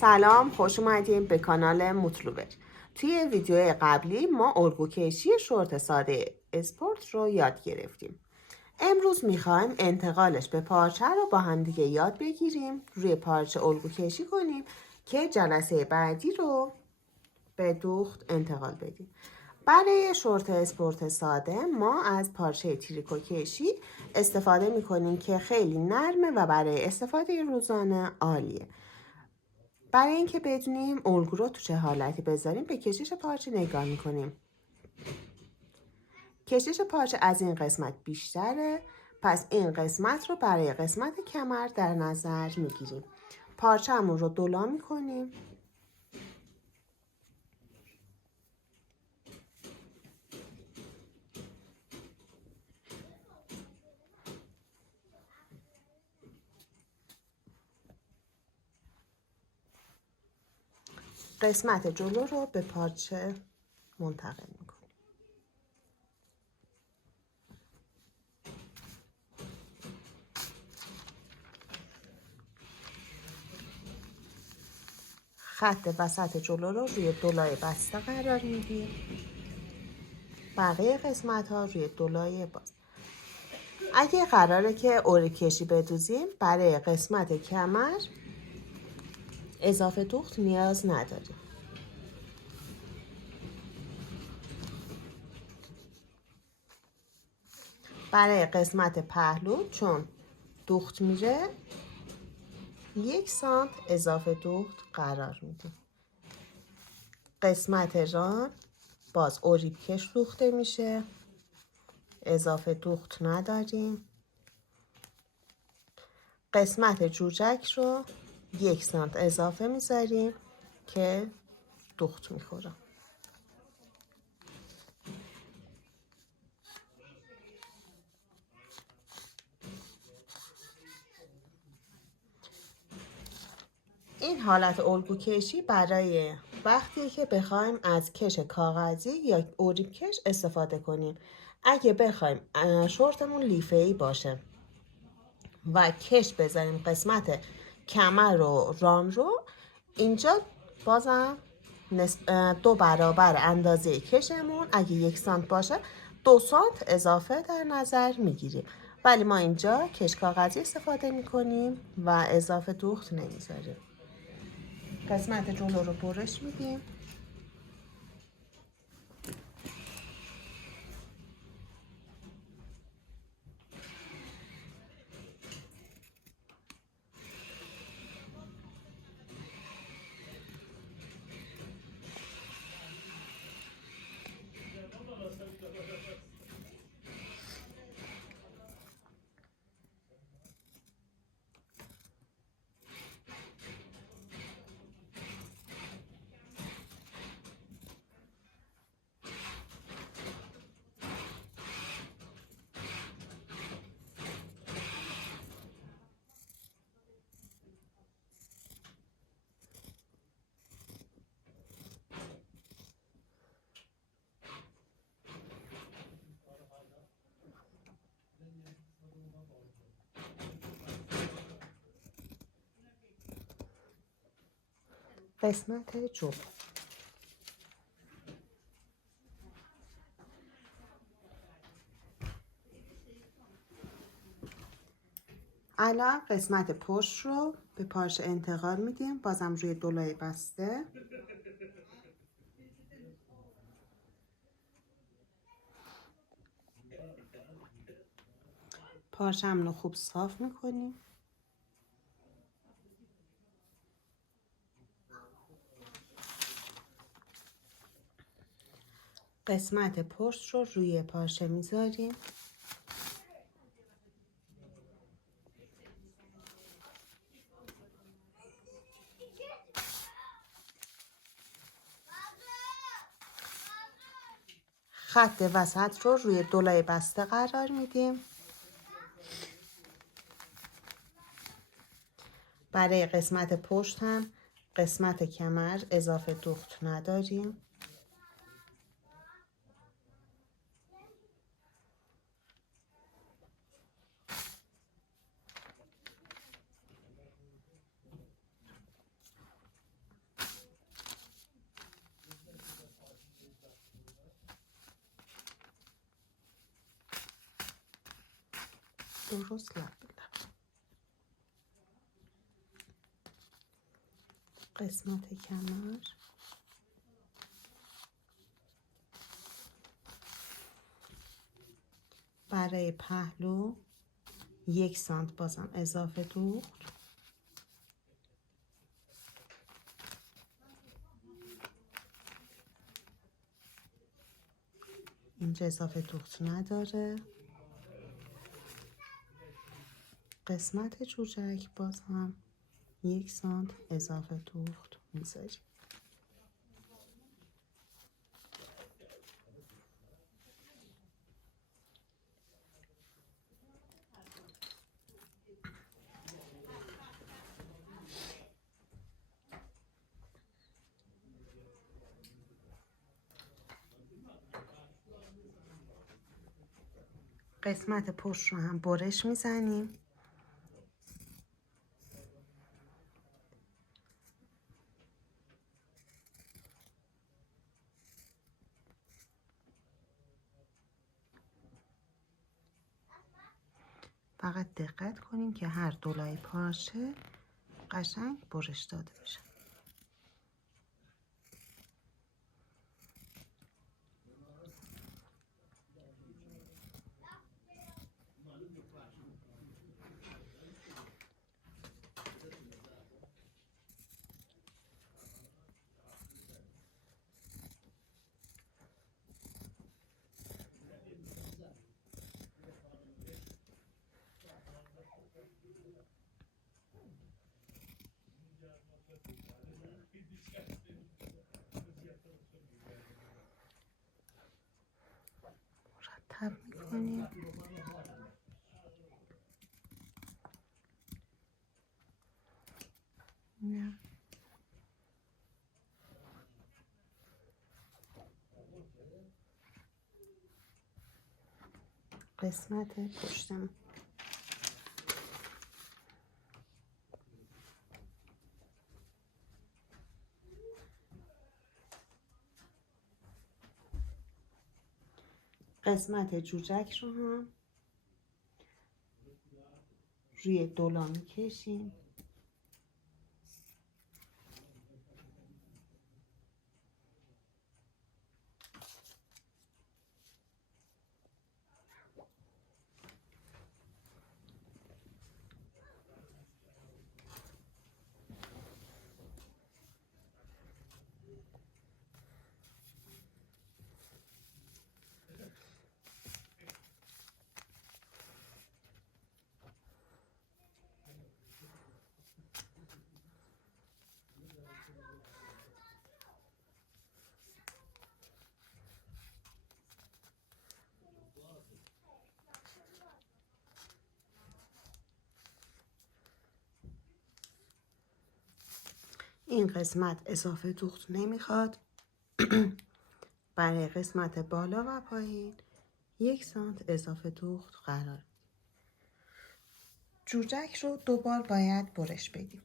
سلام، خوش اومدیم به کانال موتلوور. توی ویدیو قبلی ما الگو کشی شورت ساده اسپورت رو یاد گرفتیم. امروز میخوایم انتقالش به پارچه رو با هم دیگه یاد بگیریم، روی پارچه الگو کشی کنیم که جلسه بعدی رو به دوخت انتقال بدیم. برای شورت اسپورت ساده ما از پارچه تریکو کشی استفاده میکنیم که خیلی نرمه و برای استفاده روزانه عالیه. برای اینکه بدونیم الگو رو تو چه حالتی بذاریم به کشش پارچه نگاه میکنیم. کشش پارچه از این قسمت بیشتره، پس این قسمت رو برای قسمت کمر در نظر میگیریم. پارچه‌مون رو دولا میکنیم. قسمت جلو رو به پارچه منتقل میکنیم. خط وسط جلو رو روی دولای بسته قرار میدیم. بقیه قسمت ها روی دولای باز. اگه قراره که اوری کشی بدوزیم برای قسمت کمر اضافه دوخت نیاز نداریم. برای قسمت پهلو چون دوخت میره 1 سانت اضافه دوخت قرار میدیم. قسمت ران باز اوریب کش دوخته میشه، اضافه دوخت نداریم. قسمت جوجک رو 1 سانت اضافه میذاریم که دوخت میخوره. این حالت الگو کشی برای وقتی که بخوایم از کش کاغذی یا اوریب کش استفاده کنیم. اگه بخوایم شورتمون لیفه‌ای باشه و کش بذاریم قسمت کمر و ران رو، اینجا بازم 2 برابر اندازه کشمون اگه 1 سانت باشه 2 سانت اضافه در نظر میگیریم، ولی ما اینجا کش کاغذی استفاده میکنیم و اضافه دوخت نمیذاریم. قسمت جلو رو برش میدیم. قسمت جلو الان قسمت پشت رو به پارچه انتقال میدیم، بازم روی دولای بسته. پارچه‌مون رو خوب صاف میکنیم. قسمت پشت رو روی پارچه میذاریم. خط وسط رو روی دولای بسته قرار میدیم. برای قسمت پشت هم قسمت کمر اضافه دوخت نداریم. درست لب به لب. قسمت کمر، برای پهلو 1 سانت بازم اضافه دوخت. اینجا اضافه دوخت نداره. قسمت جوجک باز هم 1 سانت اضافه دوخت میذاریم. قسمت پشت رو هم برش میزنیم. فقط دقت کنیم که هر دولای پارچه قشنگ برش داده بشه. مرتب میکنیم. نه. قسمت پشتم قسمت جوجک رو هم روی دولا میکشیم. این قسمت اضافه دوخت نمیخواد. برای قسمت بالا و پایین 1 سانت اضافه دوخت قرار. جوجک رو 2 بار باید برش بدیم.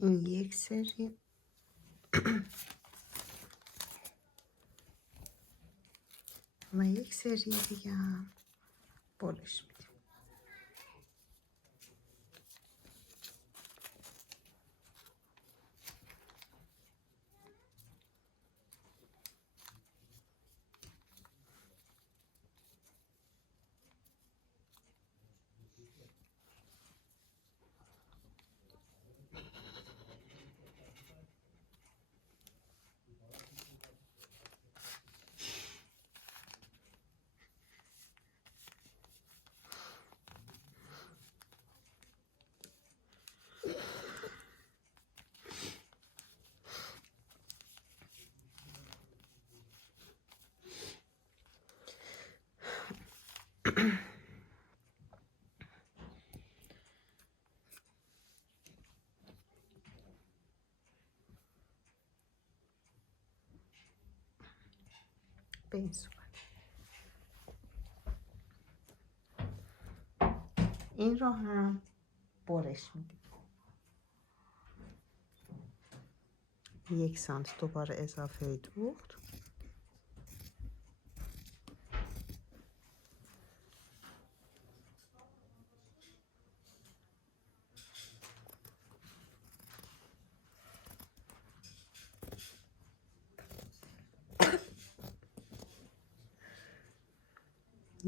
این 1 سری و 1 سری دیگه هم برش میدیم. به این صورت. این رو هم برش میدیم. 1 سانت دوباره اضافه دوخت.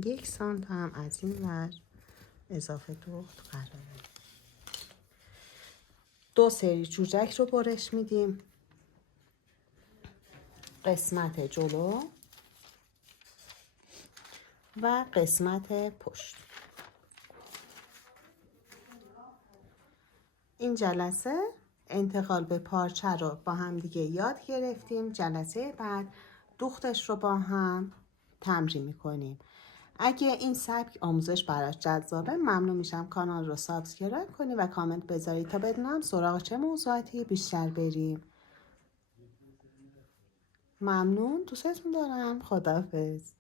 یک سانت هم از این ور اضافه دوخت قراره. 2 سری جوجک رو برش میدیم. قسمت جلو و قسمت پشت. این جلسه انتقال به پارچه رو با هم دیگه یاد گرفتیم. جلسه بعد دوختش رو با هم تمرین میکنیم. اگه این سبک آموزش براش جذابه ممنون میشم کانال رو سابسکرایب کنی و کامنت بذارید تا بدونم سراغ چه موضوعاتی بیشتر بریم. ممنون، دوستتون دارم. خداحافظ.